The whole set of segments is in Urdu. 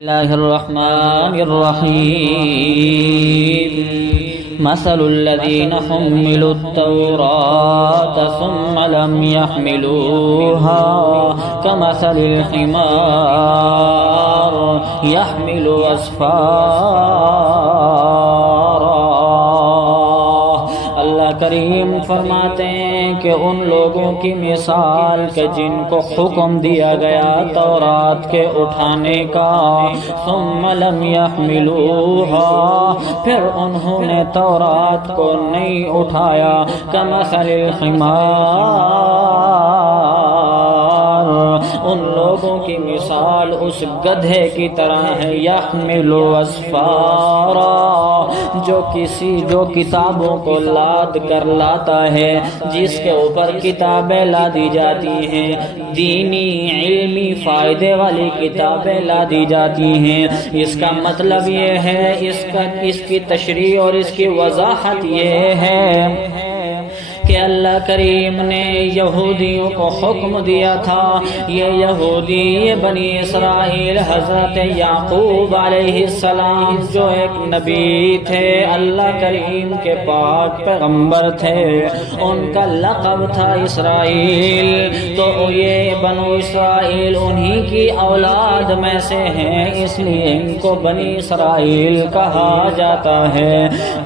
الله الرحمن الرحيم مثل الذين حملوا التوراة ثم لم يحملوها كمثل الحمار يحمل أسفارا. اللہ کریم فرماتے ہیں کہ ان لوگوں کی مثال کہ جن کو حکم دیا گیا تورات کے اٹھانے کا، ثم لم يحملوها، پھر انہوں نے تورات کو نہیں اٹھایا، کمثل الحمار، ان لوگوں کی مثال اس گدھے کی طرح ہے، يحمل اسفارا، جو کتابوں کو لاد کر لاتا ہے، جس کے اوپر کتابیں لادی جاتی ہیں، دینی علمی فائدے والی کتابیں لادی جاتی ہیں. اس کا مطلب یہ ہے، اس کی تشریح اور اس کی وضاحت یہ ہے کہ اللہ کریم نے یہودیوں کو حکم دیا تھا. یہ یہودی، یہ بنی اسرائیل، حضرت یعقوب علیہ السلام جو ایک نبی تھے، اللہ کریم کے پاک پیغمبر تھے، ان کا لقب تھا اسرائیل. تو یہ بنو اسرائیل انہی کی اولاد میں سے ہیں، اس لیے ان کو بنی اسرائیل کہا جاتا ہے.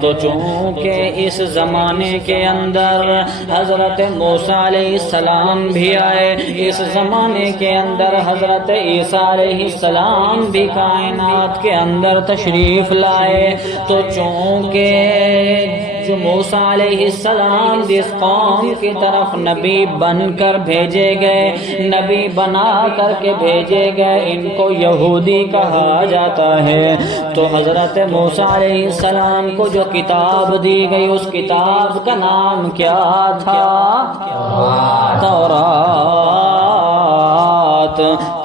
تو چونکہ اس زمانے کے اندر حضرت موسیٰ علیہ السلام بھی آئے، اس زمانے کے اندر حضرت عیسیٰ علیہ السلام بھی کائنات کے اندر تشریف لائے. تو چونکہ جو موسیٰ علیہ السلام جس قوم کی طرف نبی بن کر بھیجے گئے، نبی بنا کر کے بھیجے گئے، ان کو یہودی کہا جاتا ہے. تو حضرت موسیٰ علیہ السلام کو جو کتاب دی گئی، اس کتاب کا نام کیا تھا؟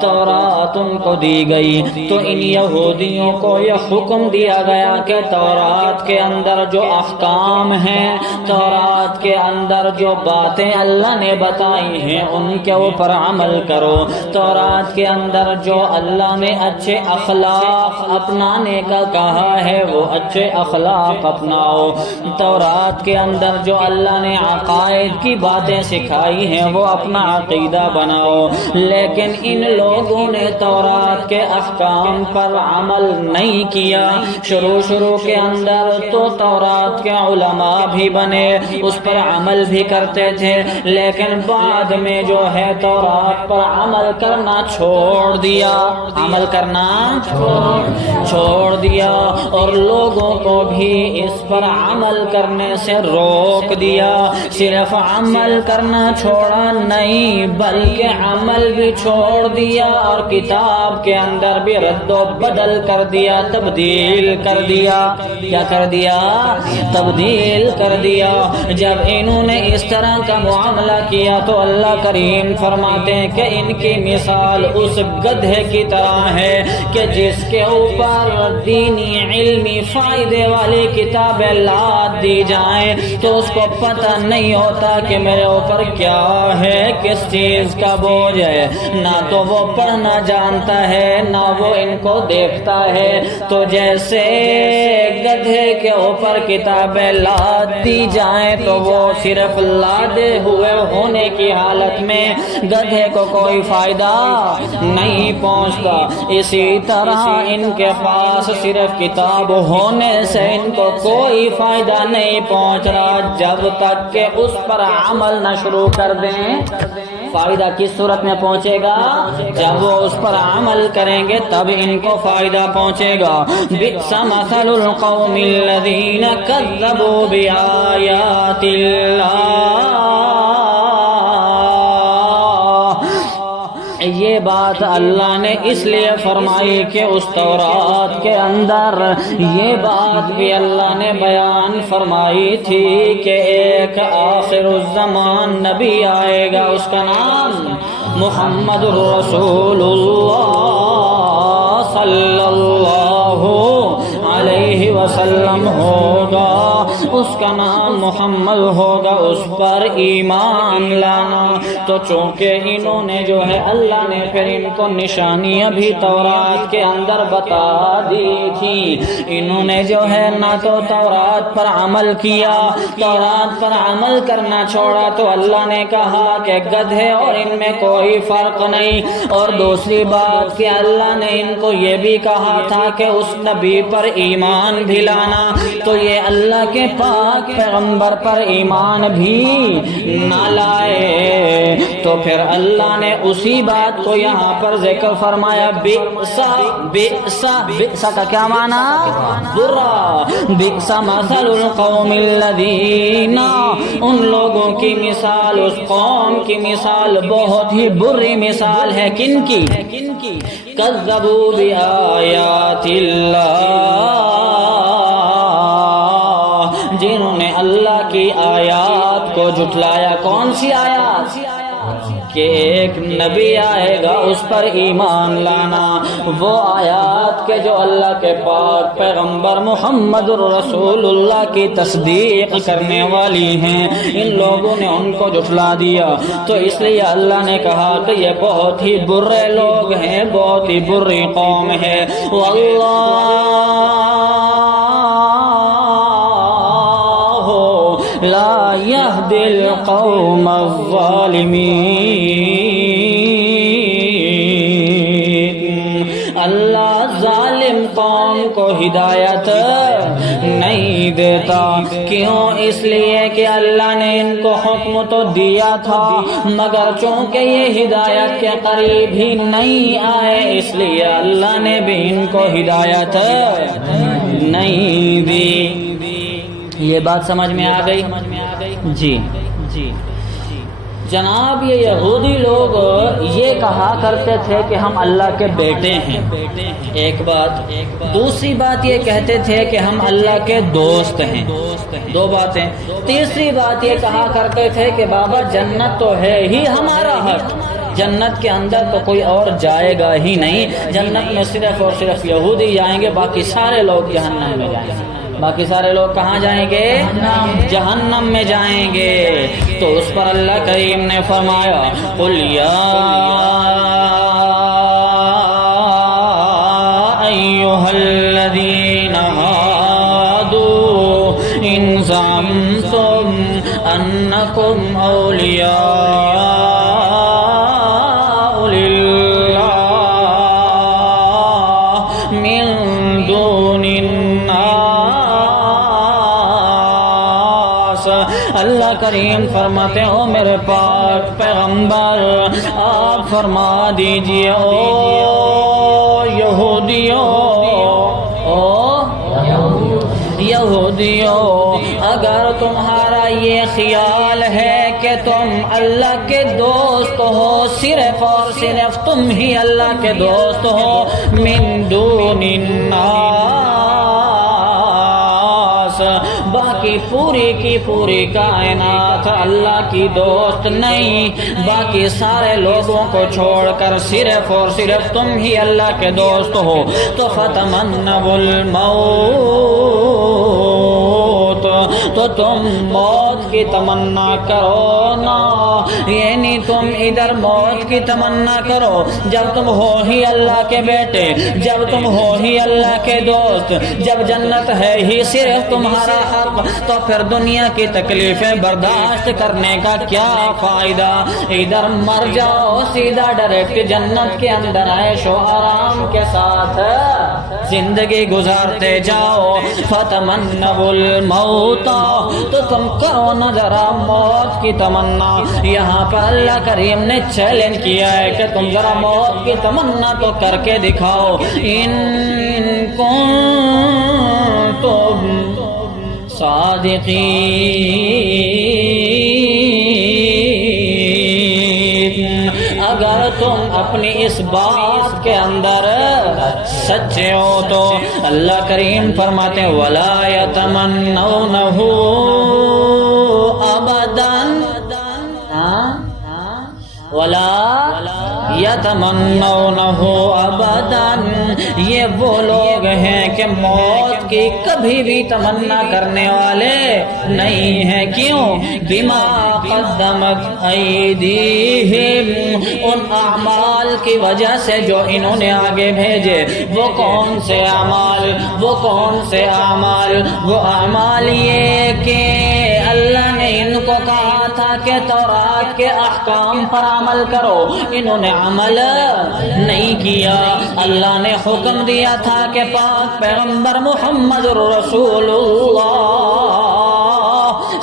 تورات ان کو دی گئی. تو ان یہودیوں کو یہ حکم دیا گیا کہ تورات کے اندر جو احکام ہیں، تورات کے اندر جو باتیں اللہ نے بتائی ہیں، ان کے اوپر عمل کرو. تورات کے اندر جو اللہ نے اچھے اخلاق اپنانے کا کہا ہے، وہ اچھے اخلاق اپناؤ. تورات کے اندر جو اللہ نے عقائد کی باتیں سکھائی ہیں، وہ اپنا عقیدہ بناؤ. لیکن ان لوگوں نے تورات کے احکام پر عمل نہیں کیا. شروع کے اندر تو تورات کے علماء بھی بنے، اس پر عمل بھی کرتے تھے، لیکن بعد میں جو ہے تورات پر عمل کرنا چھوڑ دیا، عمل کرنا چھوڑ دیا، اور لوگوں کو بھی اس پر عمل کرنے سے روک دیا. صرف عمل کرنا چھوڑا نہیں، بلکہ عمل بھی چھوڑ دیا، اور کتاب کے اندر بھی رد و بدل کر دیا، تبدیل کر دیا. کیا کر دیا؟ تبدیل کر دیا. جب انہوں نے اس طرح کا معاملہ کیا تو اللہ کریم فرماتے ہیں کہ ان کی مثال اس گدھے کی طرح ہے کہ جس کے اوپر دینی علمی فائدے والی کتابیں لاد دی جائیں تو اس کو پتہ نہیں ہوتا کہ میرے اوپر کیا ہے، کس چیز کا بوجھ ہے. نہ تو وہ پڑھنا جانتا ہے، نہ وہ ان کو دیکھتا ہے. تو جیسے گدھے کے اوپر کتابیں لاد دی جائیں تو وہ صرف لادے ہوئے ہونے کی حالت میں گدھے کو کوئی فائدہ نہیں پہنچتا. اسی طرح ان کے پاس صرف کتاب ہونے سے ان کو کوئی فائدہ نہیں پہنچ رہا جب تک کہ اس پر عمل نہ شروع کر دیں. فائدہ کس صورت میں پہنچے گا؟ جب وہ اس پر عمل کریں گے تب ان کو فائدہ پہنچے گا. بئس مثل القوم الذین کذبوا بآیات اللہ. یہ بات اللہ نے اس لیے فرمائی کہ اس تورات کے اندر یہ بات بھی اللہ نے بیان فرمائی تھی کہ ایک آخر الزمان نبی آئے گا، اس کا نام محمد رسول اللہ صلی اللہ علیہ وسلم ہوگا. اس کا نام محمد ہوگا، اس پر ایمان لانا۔ تو چونکہ انہوں نے جو ہے اللہ نے پھر ان کو نشانیاں بھی تورات کے اندر بتا دی تھی، انہوں نے جو ہے نہ تو تورات پر عمل کیا، تورات پر عمل کرنا چھوڑا، تو اللہ نے کہا کہ گدھے اور ان میں کوئی فرق نہیں۔ اور دوسری بات کہ اللہ نے ان کو یہ بھی کہا تھا کہ اس نبی پر ایمان بھی لانا، تو یہ اللہ کے پاک پیغمبر پر ایمان بھی نہ لائے، تو پھر اللہ نے اسی بات کو یہاں پر ذکر فرمایا، بئسا بئسا بئسا کا کیا معنی؟ برا، بئسا مثل القوم الذین، ان لوگوں کی مثال، اس قوم کی مثال بہت ہی بری مثال ہے، کن کی؟ کذبوا بآیات اللہ، جنہوں نے اللہ کی آیات کو جھٹلایا۔ کون سی آیات؟ کہ ایک نبی آئے گا اس پر ایمان لانا، وہ آیات کے جو اللہ کے پاک پیغمبر محمد الرسول اللہ کی تصدیق کرنے والی ہیں، ان لوگوں نے ان کو جھٹلا دیا، تو اس لیے اللہ نے کہا کہ یہ بہت ہی برے لوگ ہیں، بہت ہی بری قوم ہے۔ واللہ لا يهدي القوم الظالمين، اللہ ظالم قوم کو ہدایت نہیں دیتا۔ کیوں؟ اس لیے کہ اللہ نے ان کو حکم تو دیا تھا، مگر چونکہ یہ ہدایت کے قریب ہی نہیں آئے، اس لیے اللہ نے بھی ان کو ہدایت نہیں دی۔ یہ بات سمجھ میں آ گئی؟ جی جناب، یہ یہودی لوگ یہ کہا کرتے تھے کہ ہم اللہ کے بیٹے ہیں، ایک بات۔ دوسری بات یہ کہتے تھے کہ ہم اللہ کے دوست ہیں، دو باتیں۔ تیسری بات یہ کہا کرتے تھے کہ بابا جنت تو ہے ہی ہمارا حق، جنت کے اندر تو کوئی اور جائے گا ہی نہیں، جنت میں صرف اور صرف یہودی جائیں گے، باقی سارے لوگ جہنم میں جائیں گے۔ باقی سارے لوگ کہاں جائیں گے؟ جہنم میں جائیں گے۔ تو اس پر اللہ کریم نے فرمایا، قل یا ایھا الذین ھادوا ان زعمتم انکم اولیاء اللہ کریم فرماتے ہو میرے پاک پیغمبر، آپ فرما دیجئے او یہودیوں، اگر تمہارا یہ خیال ہے کہ تم اللہ کے دوست ہو، صرف اور صرف تم ہی اللہ کے دوست ہو، من دون الناس، باقی پوری کی پوری کائنات اللہ کی دوست نہیں، باقی سارے لوگوں کو چھوڑ کر صرف اور صرف تم ہی اللہ کے دوست ہو، تو فتمنوا الموت، تو تم موت کی تمنا کرو نا، یعنی تم ادھر موت کی تمنا کرو جب تم ہو ہی اللہ کے بیٹے، جب تم ہو ہی اللہ کے دوست، جب جنت ہے ہی صرف تمہارا حق، تو پھر دنیا کی تکلیفیں برداشت کرنے کا کیا فائدہ؟ ادھر مر جاؤ، سیدھا ڈائریکٹ جنت کے اندر عیش و آرام کے ساتھ زندگی گزارتے جاؤ۔ فتمنوا الموت، تو تم کرو نہ ذرا موت کی تمنا۔ یہاں پر اللہ کریم نے چیلنج کیا ہے کہ تم ذرا موت کی تمنا تو کر کے دکھاؤ، ان کنتم صادقین، اگر تم اپنی اس بات کے اندر سچے ہو تو۔ اللہ کریم فرماتے ہیں وَلَا يَتَمَنَّوْنَهُ أَبَدًا، وَلَا یتمنونہ ابدا، یہ وہ لوگ ہیں کہ موت کی کبھی بھی تمنا کرنے والے نہیں ہیں۔ کیوں؟ بما قدمت ایدیہم، ان اعمال کی وجہ سے جو انہوں نے آگے بھیجے۔ وہ کون سے اعمال؟ وہ کون سے اعمال؟ وہ اعمال یہ کہ اللہ نے ان کو کہا تھا کہ تورات کے احکام پر عمل کرو، انہوں نے عمل نہیں کیا۔ اللہ نے حکم دیا تھا کہ پاک پیغمبر محمد رسول اللہ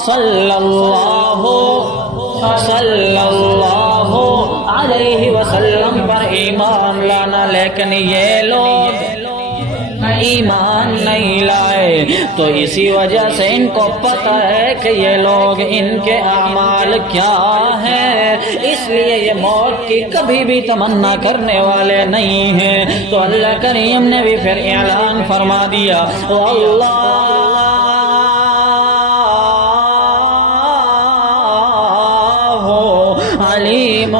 صلی اللہ علیہ وسلم پر ایمان لانا، لیکن یہ لوگ ایمان نہیں لائے۔ تو اسی وجہ سے ان کو پتہ ہے کہ یہ لوگ ان کے اعمال کیا ہیں، اس لیے یہ موت کی کبھی بھی تمنا کرنے والے نہیں ہیں۔ تو اللہ کریم نے بھی پھر اعلان فرما دیا، واللہ علیم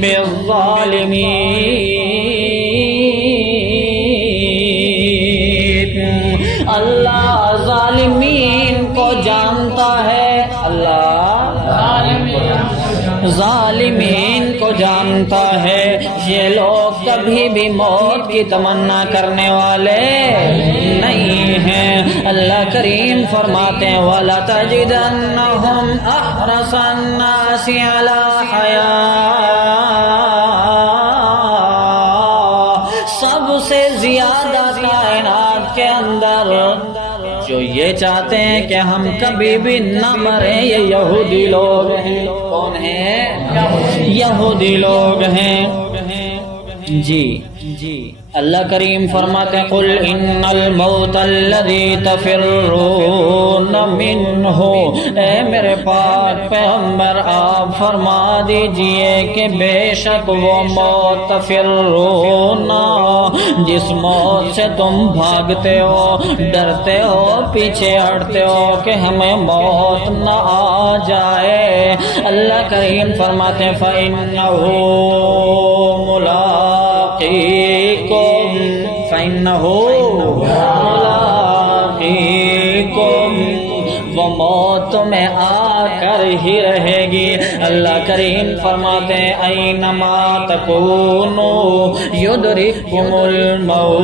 بالظالمین، اللہ ظالمین کو جانتا ہے، اللہ ظالمین کو جانتا ہے۔ یہ لوگ کبھی بھی موت کی تمنا کرنے والے نہیں ہیں۔ اللہ کریم فرماتے ہیں وَلَتَجِدَنَّهُمْ أَحْرَصَ النَّاسِ عَلَى حَيَاةٍ، سب سے زیادہ کائنات کے اندر جو یہ چاہتے ہیں کہ ہم کبھی بھی نہ مریں، یہ یہودی لوگ ہیں۔ کون ہیں؟ یہودی لوگ ہیں۔ جی اللہ کریم فرماتے ہیں قل ان الموت الذی تفرون منہ، اے میرے پاک پیغمبر آپ فرما دیجئے کہ بے شک وہ موت تفرون، جس موت سے تم بھاگتے ہو، ڈرتے ہو، پیچھے ہٹتے ہو کہ ہمیں موت نہ آ جائے، اللہ کریم فرماتے ہیں فَإِنَّهُ فَإِنَّهُ مُلَاقِيكُمْ، وہ موت تمہیں آ کر ہی رہے گی۔ اللہ کریم فرماتے ہیں اَيْنَمَا تَكُونُوا يُدْرِككُمُ الْمَوْتُ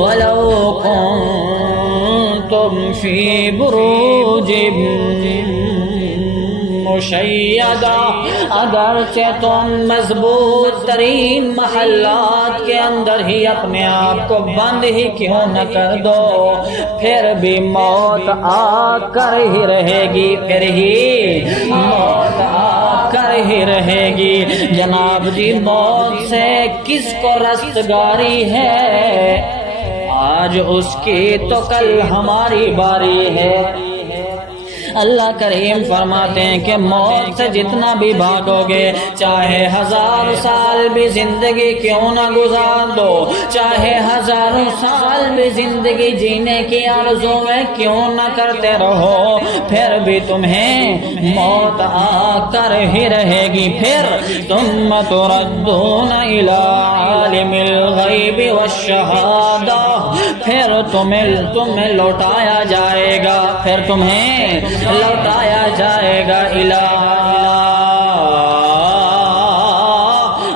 وَلَوْ كُنْتُمْ فِي بُرُوجٍ مشیدہ، اگرچہ تم مضبوط ترین محلات کے اندر ہی اپنے آپ کو بند ہی کیوں نہ کر دو، پھر بھی موت آ کر ہی رہے گی، پھر ہی موت آ کر ہی رہے گی۔ جناب جی موت سے کس کو رستگاری ہے؟ آج اس کی تو کل ہماری باری ہے۔ اللہ کریم فرماتے ہیں کہ موت سے جتنا بھی بھاگو گے، چاہے 1000 سال بھی زندگی کیوں نہ گزار دو، چاہے 1000 سال بھی زندگی جینے کی آرزو میں کیوں نہ کرتے رہو، پھر بھی تمہیں موت آ کر ہی رہے گی۔ پھر ثم تردون الی عالم الغیب والشہادہ، پھر تمہیں لوٹایا جائے گا، پھر تمہیں لوٹایا جائے گا الی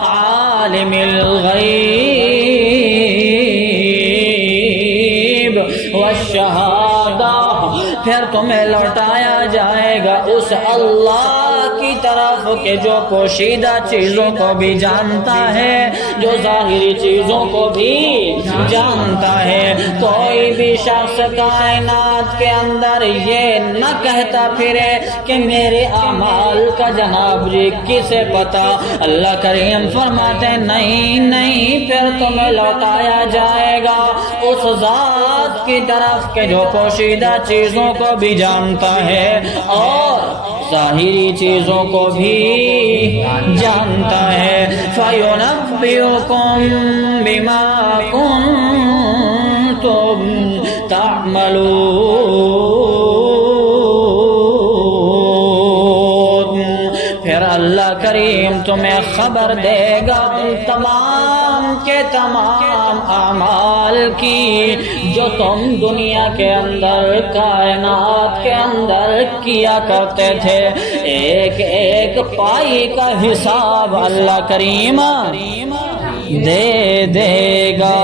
عالم الغیب والشہادہ، پھر تمہیں لوٹایا جائے گا اس اللہ کی طرف کہ جو پوشیدہ چیزوں کو بھی جانتا ہے، جو ظاہری چیزوں کو بھی جانتا ہے۔ کوئی بھی شخص کائنات کے اندر یہ نہ کہتا پھرے کہ میرے اعمال کا جناب جی کسے پتا۔ اللہ کریم فرماتے ہیں نہیں، پھر تمہیں لوٹایا جائے گا اس ذات کی طرف کہ جو پوشیدہ چیزوں کو بھی جانتا ہے اور ظاہری چیزوں کو بھی جانتا ہے۔ فَيُنَبِّئُكُم بِمَا كُنتُمْ تَعْمَلُونَ، خبر دے گا تمام کے تمام اعمال کی جو تم دنیا کے اندر کائنات کے اندر کیا کرتے تھے. ایک ایک پائی کا حساب اللہ کریم دے دے گا.